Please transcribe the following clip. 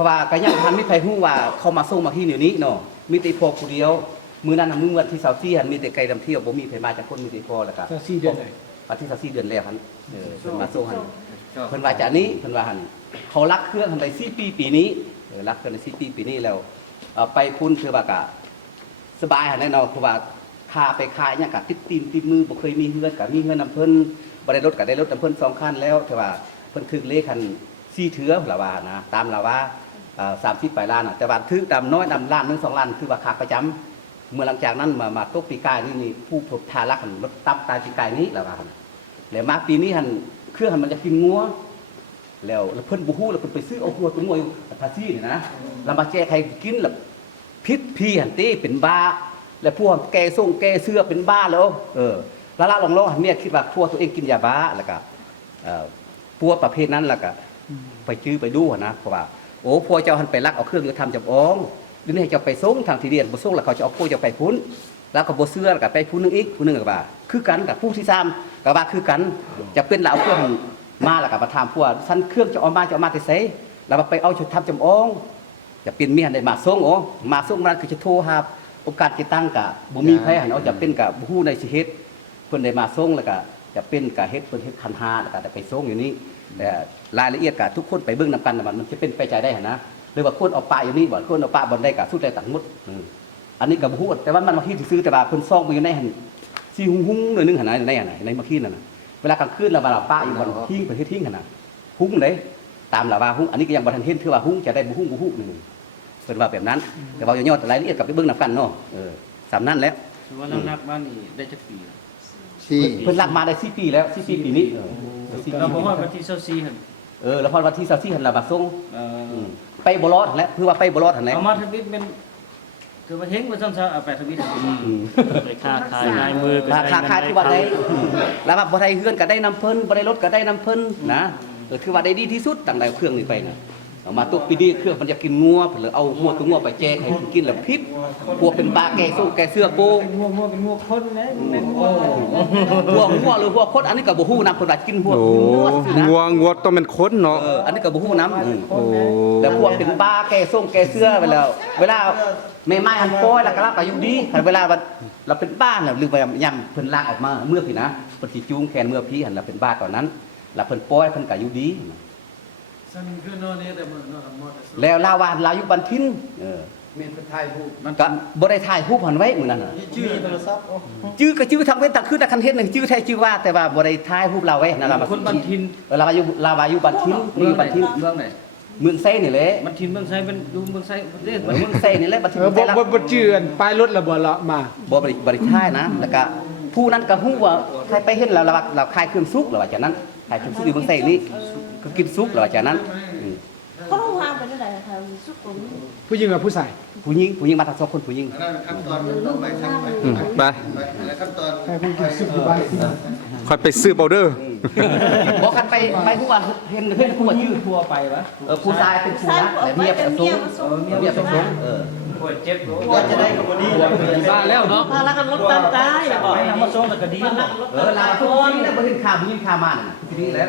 ราะว่าก็ยังทันไม่ใครฮู้ว่าเขามาส่งมาที่นี่เนาะมีแต่พอผู้เดียวมื้อนั้นมื้อวันที่24หันมีแต่ไกลดำเที่ยวบ่มีไผมาจากคนมีแต่พอแล้วก็24เดือนไหนวันที่24เดือนแล้วหั่นเพิ่นมาส่งหั่นเพิ่นว่าจากนี้เพิ่นว่าหั่นเขารักเครื่องหั่นได้4ปีปีนี้รักเครื่องได้4ปีปีนี้แล้วไปพุ่นคือว่าก็สบายหั่นแน่นอนเพราะว่าค่าไปขายเนี่ยก็ติดตีนติดมือบ่เคยมีเฮือนก็มีเฮือนนำเพิ่นบ่ได้รถก็ได้รถนำเพิ่น2คันแล้วแต่ว่าเพิ่นถึกเลขคัน4เทื่อล่ะว่านะตามล่ะว่า30 ปลายล้านแต่ว่าถือดำน้อยดำล้าน1 2ล้านคือว่าขาดประจำเมื่อหลังจากนั้นมาตกปีกายนี่ผู้ผลทารักหันรถตับตายปีกายนี้แล้วว่าแล้วมาปีนี้หันเครื่องหันมันจะกินงัวแล้วเพิ่นบุฮู้แล้วเพิ่นไปซื้อเอาหัวตัวงัวอยู่ภาษีนี่นะแล้วมาแจกใครกินแล้วพิษพี่หันตีเป็นบ้าแล้วพวกแกส่งแกเสื้อเป็นบ้าแล้วละลองหันเนี่ยคิดว่าพวกตัวเองกินยาบ้าแล้วก็พวกประเภทนั้นแล้วก็ไปจื้อไปดูนะเพราะว่าโอ้พวกเจ้าหันไปลักเอาเครื่องอยู่ทำจำอ้องหรือนี่จะไปส่งทางที่เรียนบ่ส่งแล้วเขาจะเอาพวกจะไปพุ้นแล้วก็บ่เสื้อแล้วก็ไปพุ้นนึงอีกพุ้นนึงก็ว่าคือกันกับผู้ที่3ก็ว่าคือกันจะเป็นเราเอาเครื่องมาแล้วก็มาถามพวกชั้นเครื่องจะเอามาแต่ไสแล้วไปเอาชุดทำจำอ้องจะเป็นมีหันได้มาส่งโอ้มาส่งนั้นคือจะโทรหาโอกาสติดตั้งก็บ่มีไผหันเอาจะเป็นก็บ่ฮู้ในสิเฮ็ดเพิ่นได้มาส่งแล้วก็จะเป็นก็เฮ็ดเพิ่นเฮ็ดคัน5แล้วก็ไปส่งอยู่นี่แต่รายละเอียดก็ทุกคนไปเบิ่งนำกันมันจะเป็นไปใจได้หั่นนะหรือว่าคนเอาปะอยู่นี่บ่คนเอาปะบ่ได้ก็สุดแต่ตัดหมดอันนี้ก็บ่ฮู้แต่ว่ามันมาขี้ซื้อแต่ว่าเพิ่นซ่องมาอยู่ในหั่นสิหุ้งๆหน่อยนึงหั่นนะในมาขี้นั่นน่ะเวลากลางคืนแล้วว่าเราปะอยู่บ่ทิ้งไปทิ้งหั่นน่ะหุ้งเด้ตามล่ะว่าหุ้งอันนี้ก็ยังบ่ทันเห็นคือว่าหุ้งจะได้บ่หุ้งนึงเพิ่นว่าแบบนั้นแต่ว่ายอดรายละเอียดก็ไปเบิ่งนำกันเนาะสำนั้นแล้วว่าเรานับมานี่ได้จักปีเพิ่นรักมาได้4 ปีแล้ว4 ปีปีนี้เราบ่ฮอดวันที่24หั่นแล้วพอวันที่24หั่นล่ะบัดส่งไปบ่รอดหั่นแหละคือว่าไปบ่รอดหั่นแหละเอามาทบิดเป็นคือว่าเฮงว่าซั่นซะเอาไปทบิดไปค้าขายลายมือก็ได้ค้าขายที่ว่าได้แล้วว่าบ่ได้เฮือนก็ได้นำเพิ่นบ่ได้รถก็ได้นำเพิ่นนะคือว่าได้ดีที่สุดตั้งแต่เครื่องนี้ไปนะเอามาตกปีนี้เครื่องมันจะกินงัวเพิ่นเลยเอางัวตัวงัวไปแจกให้กินแล้วพิษพวกเป็นปลาแก่ส่งแก่เสื้อโปเป็นงัวคนนะเป็นงัวงัวหรืองัวคนอันนี้ก็บ่ฮู้นำเพิ่นว่ากินงัวงัวต้องเป็นคนเนาะอันนี้ก็บ่ฮู้นำแล้วพวกเป็นปลาแก่ส่งแก่เสื้อไปแล้วเวลาแม่ไม้หันปล่อยแล้วก็รับก็อยู่ดีเวลาเราเป็นบ้านน่ะหรือว่ายำเพิ่นลากออกมาเมื่อพี่นะเพิ่นสิจูงแขนเมื่อพี่หั่นล่ะเป็นบ้าตอนนั้นแล้วเพิ่นปล่อยเพิ่นก็อยู่ดีแล้วลาวาลาอยู่บันทินเมนถ่ายรูปมันก็บ่ได้ถ่ายรูปหันไว้มื้อนั้นน่ะชื่อโทรศัพท์ชื่อก็ชื่อทางเว้นทางคืนคันเฮ็ดนึงชื่อแท้ชื่อว่าแต่ว่าบ่ได้ถ่ายรูปเราไว้นั่นล่ะคนบันทินลาวาอยู่บันทินนี่บันทินเมืองไหนเมืองไซนี่แหละบันทินเมืองไซเป็นอยู่เมืองไซประเทศเมืองไซนี่แหละบันทินบ่เจือนป้ายรถละบ่ละมาบ่ได้ถ่ายนะแล้วก็ผู้นั้นก็ฮู้ว่าใครไปเห็นแล้วเราขายเครื่องซุกแล้วว่าจากนั้นขายเครื่องซุกอยู่เมืองไซนี่ก็กินซุกแล้วว่าจากนั้นเขาวางไปเท่าไหร่คะสุขุมผู้หญิงกับผู้ชายผู้หญิงมาทั้ง2คนผู้หญิงขั้นตอนต้องไปขั้นไปขั้นตอนให้ผู้หญิงซื้ออยู่บ้านค่อยไปซื้อเบาเด้อบอกกันไปผู้ว่าเห็นผู้ว่าชื่อทัวไปวะผู้ชายเป็นผู้นะแต่เมียเป็นสูงเมียเป็นสูงปวดเจ็บว่าจะได้กับบ่ดีบ้านแล้วเนาะแล้วก็รถตามตายบอกให้นำมาส่งแล้วก็ดีลาผู้หญิงน่ะบ่เห็นข่าวผู้หญิงข่าวมันทีนี้แล้ว